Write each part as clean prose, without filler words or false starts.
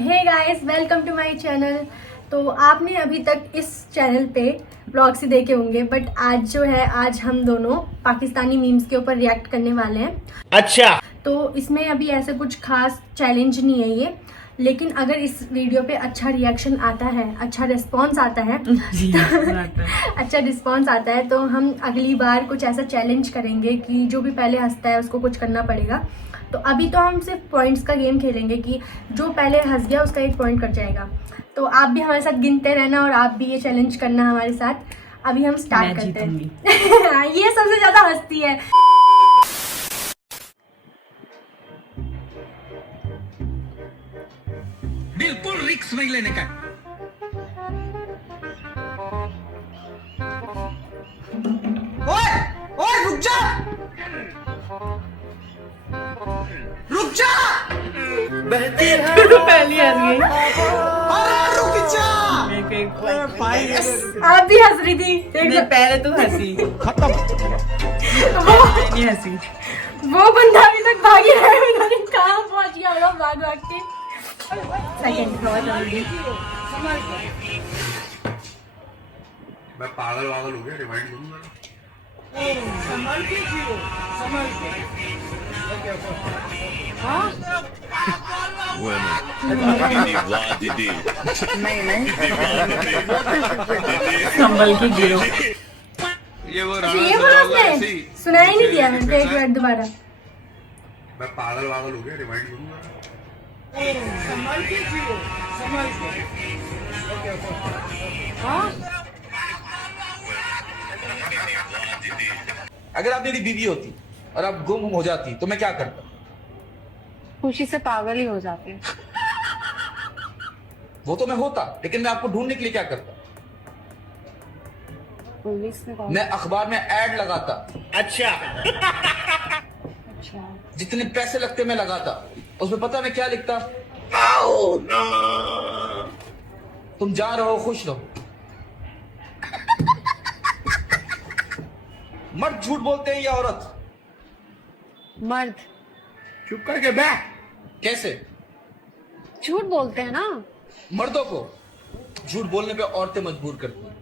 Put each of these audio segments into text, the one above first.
Hey guys, welcome to my channel. तो आपने अभी तक इस चैनल पे व्लॉग्स ही देखे होंगे, बट आज जो है, आज हम दोनों पाकिस्तानी मीम्स के ऊपर रिएक्ट करने वाले हैं। अच्छा, तो इसमें अभी ऐसे कुछ खास चैलेंज नहीं है ये, लेकिन अगर इस वीडियो पे अच्छा रिएक्शन आता है, अच्छा रिस्पॉन्स आता है अच्छा रिस्पॉन्स आता है तो हम अगली बार कुछ ऐसा चैलेंज करेंगे कि जो भी पहले हंसता है उसको कुछ करना पड़ेगा। तो अभी तो हम सिर्फ पॉइंट्स का गेम खेलेंगे कि जो पहले हंस गया उसका 1 पॉइंट कट जाएगा। तो आप भी हमारे साथ गिनते रहना और आप भी ये चैलेंज करना हमारे साथ। अभी हम स्टार्ट करते हैं। ये सबसे ज्यादा हंसती है। बिल्कुल रिस्क नहीं लेने का। ओए ओए रुक जा, रुक जा। बहती है पहली हंस गई। अरे रुक जा। आप भी हंस रही थी। नहीं, पहले तू हंसी। खत्म। नहीं हंसी। वो बंदा अभी तक भागी है, मैंने कहाँ पहुंच गया होगा भाग भाग के। सेकंड मैं पागल वागल हो गया, रिवाइंड करूंगा। संभाल के जियो, संभाल के। नहीं संभल के गिरो। ये वो ये बोला उसने, सुनाई नहीं दिया मैंने। एक बार दोबारा। मैं पागल वागल हो गया, रिवाइंड करूंगा। संभाल के जियो, संभाल के। अगर आप मेरी बीवी होती और आप गुम हो जाती तो मैं क्या करता? खुशी से पागल ही हो जाते हैं। वो तो मैं होता, लेकिन मैं आपको ढूंढने के लिए क्या करता? पुलिस ने कहा। मैं अखबार में ऐड लगाता। अच्छा। जितने पैसे लगते मैं लगाता। उसमें पता मैं क्या लिखता? तुम जा रहे हो, खुश रहो। मर्द झूठ बोलते हैं या औरत? मर्द चुप करके बैठ। कैसे? झूठ बोलते हैं ना। मर्दों को झूठ बोलने पे औरतें मजबूर करती हैं।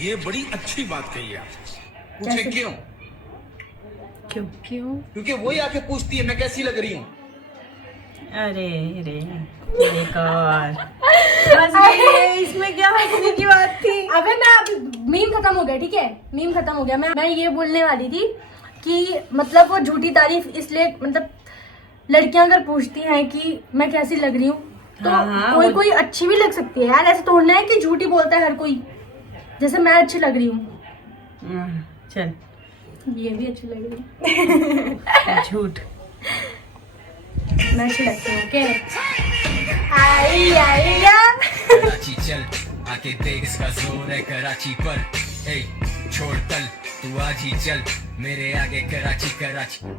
ये बड़ी अच्छी बात कही आप। पूछे क्यों? क्यों? क्योंकि वही आके पूछती है मैं कैसी लग रही हूँ। अरे रे एक और इसमें क्या हंसने की बात थी। अबे मैं अब मीम खत्म हो गया, ठीक है, मीम खत्म हो गया। मैं ये बोलने वाली थी कि मतलब वो झूठी तारीफ इसलिए, मतलब लड़कियां अगर पूछती हैं कि मैं कैसी लग रही हूँ तो हाँ, कोई अच्छी भी लग सकती है यार। ऐसे थोड़ा है कि झूठी बोलता है हर कोई। जैसे मैं अच्छी लग रही हूँ, चल ये भी अच्छी लग रही है। झूठ। मैं अच्छी लगती हूँ। ओके, आई कराची चल, आके देख इसका जोर है कराची पर। ए छोड़ तल, तू आज ही चल मेरे आगे कराची कराची। कराची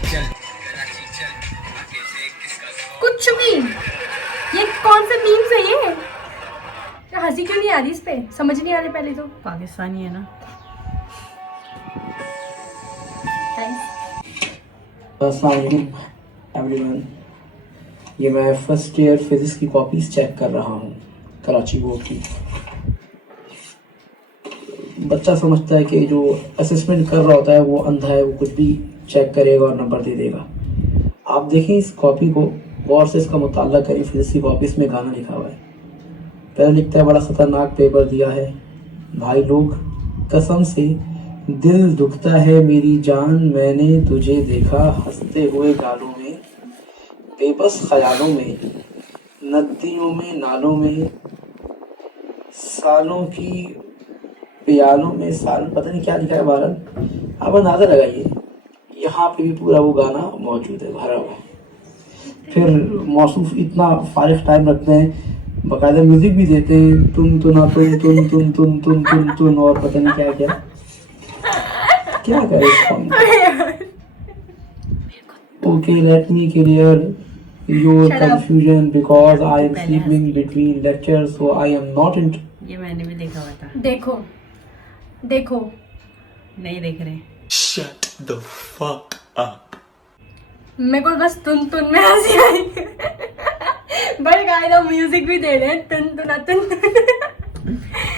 चल, कराची चल, आके देख इसका जोर। कुछ भी। ये कौन से मीम्स है ये? हंसी क्यों नहीं आ रही इस पे? समझ नहीं आ रही पहले तो। पाकिस्तानी है ना। अस्सलाम एवरीवन, ये मैं फर्स्ट ईयर फिजिक्स की कॉपीज चेक कर रहा हूँ कराची बोर्ड की। बच्चा समझता है कि जो असेसमेंट कर रहा होता है वो अंधा है, वो कुछ भी चेक करेगा और नंबर दे देगा। आप देखें इस कॉपी को गौर से, इसका मुताला करें। फिजिक्स की कॉपी में गाना लिखा हुआ है। पहले लिखता है बड़ा ख़तरनाक पेपर दिया है भाई लोग, कसम से दिल दुखता है मेरी जान, मैंने तुझे देखा हंसते हुए गालों में, बेबस ख्यालों में, नदियों में, नालों में, सालों की प्यालों में, साल पता नहीं क्या लिखा है। बहरहाल आप अंदाज़ा लगाइए, यहाँ पे भी पूरा वो गाना मौजूद है, भरा हुआ है। फिर मौसूफ इतना फारिग टाइम रखते हैं, बाकायदा म्यूजिक भी देते हैं, तुम तो ना तुम और पता नहीं क्या क्या क्या करे। Okay, let me clear your confusion because I am sleeping between lectures, so I am not in. ये मैंने भी देखा हुआ था। देखो नहीं देख रहे। Shut the fuck up. मेरे को बस तुन तुन में हंसी आई। बट गाइस हम म्यूजिक भी दे रहे हैं, तुन तुना तुन।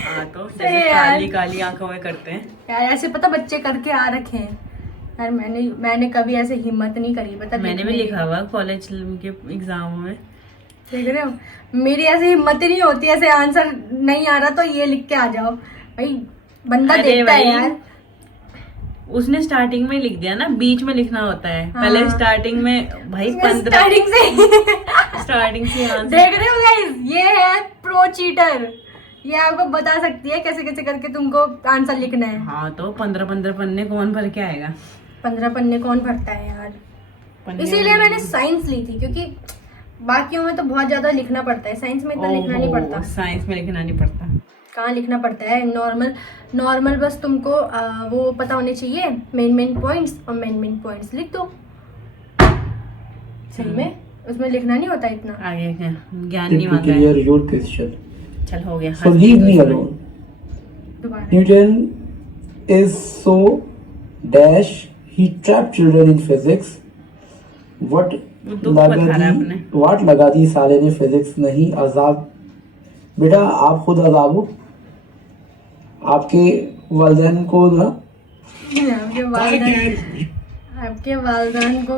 हाँ तो सही जैसे यार। काली काली आंखों में करते हैं। यार ऐसे पता बच्चे करके आ रखे हैं यार। मैंने कभी ऐसे हिम्मत नहीं करी, पता मैंने भी लिखने की। लिखा हुआ कॉलेज के एग्जामों में। देख रहे हो, मेरी ऐसे हिम्मत ही नहीं होती, ऐसे आंसर नहीं आ रहा तो ये लिख के आ जाओ भाई। बंदा अरे देखता है भाई, यार। उसने स्टार्टिंग में लिख दिया ना, बीच में लिखना होता है। हाँ। पहले स्टार्टिंग में भाई 15 स्टार्टिंग से स्टार्टिंग से आंसर। देख रहे हो गाइस, ये है प्रो चीटर। ये आपको बता सकती है कैसे कैसे करके तुमको आंसर लिखना है। हाँ तो 15 पन्ने कौन भर के आएगा? 15 पन्ने कौन भरता है यार। पन्ने इसीलिए मैंने साइंस ली थी, क्योंकि बाकियों में तो बहुत ज्यादा लिखना पड़ता है, साइंस में इतना लिखना नहीं पड़ता। साइंस में लिखना नहीं पड़ता। कहाँ लिखना पड़ता है, नॉर्मल बस तुमको वो पता होने चाहिए, मेन पॉइंट्स, और मेन पॉइंट्स लिख दो। सही में उसमें लिखना नहीं होता इतना। आगे क्या ज्ञान Did नहीं we मांगा है। clear your question? चल हो गया। So leave me alone. दोबारा Newton is so dash he trapped children in physics. What वो दुख बता रहा है अपने। वाट लगा दी साले ने फिजिक्स नहीं अजाब। बेटा आप खुद अजाब हो, आपके वालिदैन को ना आपके वालिदैन को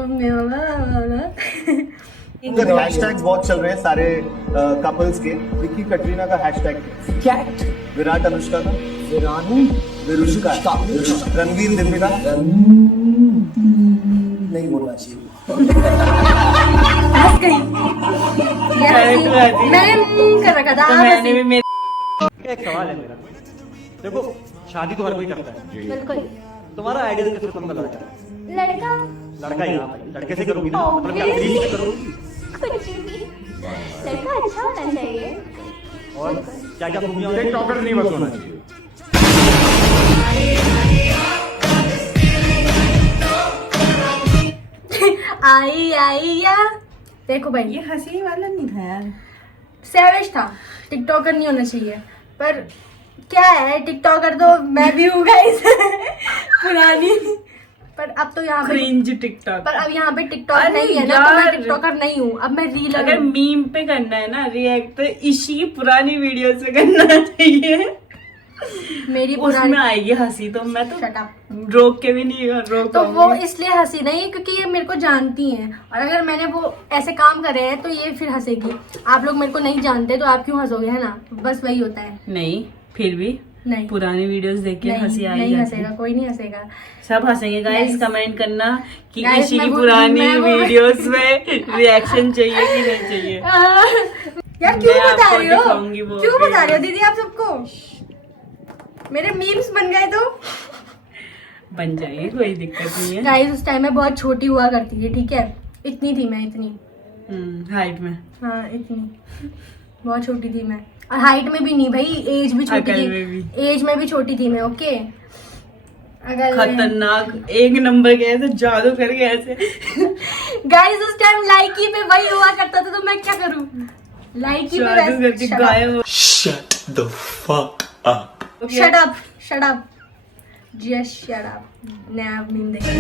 हैशटैग्स बहुत चल रहे हैं सारे कपल्स के। विक्की कटरीना का हैशटैग क्या? विराट अनुष्का का, विरुष्का, रणवीर दिव्या का नहीं बोलना चाहिए। हंस गई। ये हंसी मैंने कर रखा था। तो आप मैंने भी हंसी। मेरे एक सवाल है मेरा। देखो शादी तो हर कोई करता है, बिल्कुल। तुम्हारा आइडिया किस किस्म का लड़का है? लड़का लड़का ही ना, लड़के से करोगी ना, मतलब क्या प्लीज से करोगी? कुछ भी, लड़का अच्छा होना चाहिए। और क्या क्या खूबियां होती हैं? टॉकर नहीं बस होना चाहिए। आई या देखो भाई, ये हंसी वाला नहीं था यार। सैवेज था। टिकटॉकर नहीं होना चाहिए, पर क्या है, टिकटॉकर तो मैं भी हूँ गाइस। पुरानी। पर अब तो यहाँ पे क्रिंज टिकटॉक। पर अब यहाँ पे टिकटॉक अरे नहीं है ना, तो मैं यार। टिकटॉकर नहीं हूँ, अब मैं रील अगर मीम पे करना है ना रिएक्ट, तो इसी पुरानी वीडियो से करना चाहिए। मेरी उसमें पुरानी। आएगी हंसी, तो मैं तो Shut up। रोक के भी नहीं रोक तो वो पाऊंगी। इसलिए हंसी नहीं है क्योंकि ये मेरे को जानती हैं, और अगर मैंने वो ऐसे काम करे हैं तो ये फिर हंसेगी। आप लोग मेरे को नहीं जानते तो आप क्यों हंसोगे, है ना? बस वही होता है। नहीं फिर भी नहीं पुरानी वीडियोस देख के हंसी आई नहीं जाती हंसेगा, है। कोई नहीं हंसेगा। सब हंसेंगे गाइस। Guys, कमेंट करना कि Guys, इसी मैं की वो- पुरानी मैं वो- वीडियोस में रिएक्शन चाहिए कि नहीं चाहिए। यार क्यों मैं बता आपको रहे हो, दिखाऊंगी वो क्यों बता रहे हो video। दीदी आप सबको? मेरे मीम्स बन गए तो बन जाएंगे, कोई दिक्कत नहीं है। गाइस उस टाइम में बहुत छोटी हुआ करती थी, ठीक है? इतनी थी मैं, इतनी। हाइट में। हाँ इतनी, बहुत छोटी थी मैं। और हाइट में भी नहीं भाई, एज भी छोटी अकल थी। में भी। एज में भी छोटी थी मैं, ओके? अगर खतरनाक एक नंबर के ऐसे जादू करके ऐसे। गाइस उस टाइम लाइकी पे वही हुआ करता था, तो मैं क्या करूं? लाइकी पे जादू करके गायब हो। Shut up, shut up, just shut up. नया मीम देखिए।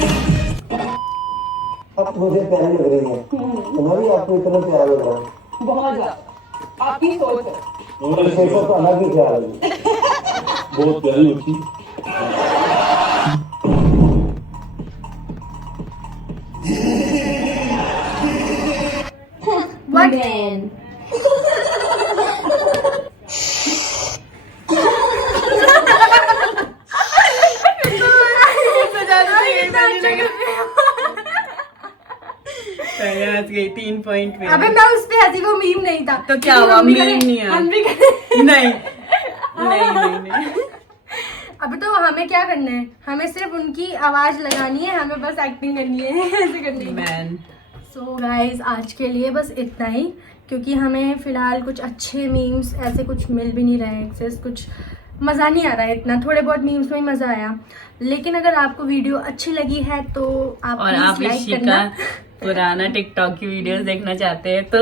अब मुझे प्यारी लग रही है, तुम्हें भी आपको इतना प्यारा लग रहा है। बहुत ज्यादा आपकी सोच है। सोचा तो अलग ही प्यारा है, बहुत प्यारी होती। What? पहले हंस गई 3 पॉइंट पे। अबे मैं उस पे हंसी, वो मीम नहीं था। तो क्या क्योंकि हुआ? हम भी मीम करें- नहीं है। हम भी करें। नहीं नहीं नहीं। अबे तो हमें क्या करना है, हमें सिर्फ उनकी आवाज लगानी है, हमें बस एक्टिंग करनी है। ऐसे करनी है। मैन सो गाइज आज के लिए बस इतना ही, क्योंकि हमें फिलहाल कुछ अच्छे मीम्स ऐसे कुछ मिल भी नहीं रहे एक्सेस, कुछ मज़ा नहीं आ रहा है इतना। थोड़े बहुत मीम्स में ही मज़ा आया, लेकिन अगर आपको वीडियो अच्छी लगी है तो आप और प्लीज आप लाइक इसी करना। का पुराना टिकटॉक की वीडियोस देखना चाहते हैं तो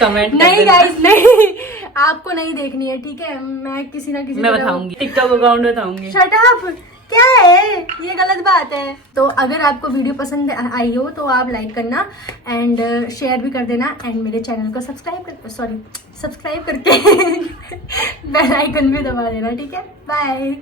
कमेंट कर नहीं देना। गाइज नहीं, आपको नहीं देखनी है, ठीक है? मैं किसी ना किसी मैं बताऊंगी, टिकटॉक अकाउंट बताऊंगी। शट अप, क्या है ये? गलत बात है। तो अगर आपको वीडियो पसंद आई हो तो आप लाइक करना एंड शेयर भी कर देना एंड मेरे चैनल को सब्सक्राइब करके बेल आइकन भी दबा देना, ठीक है? बाय।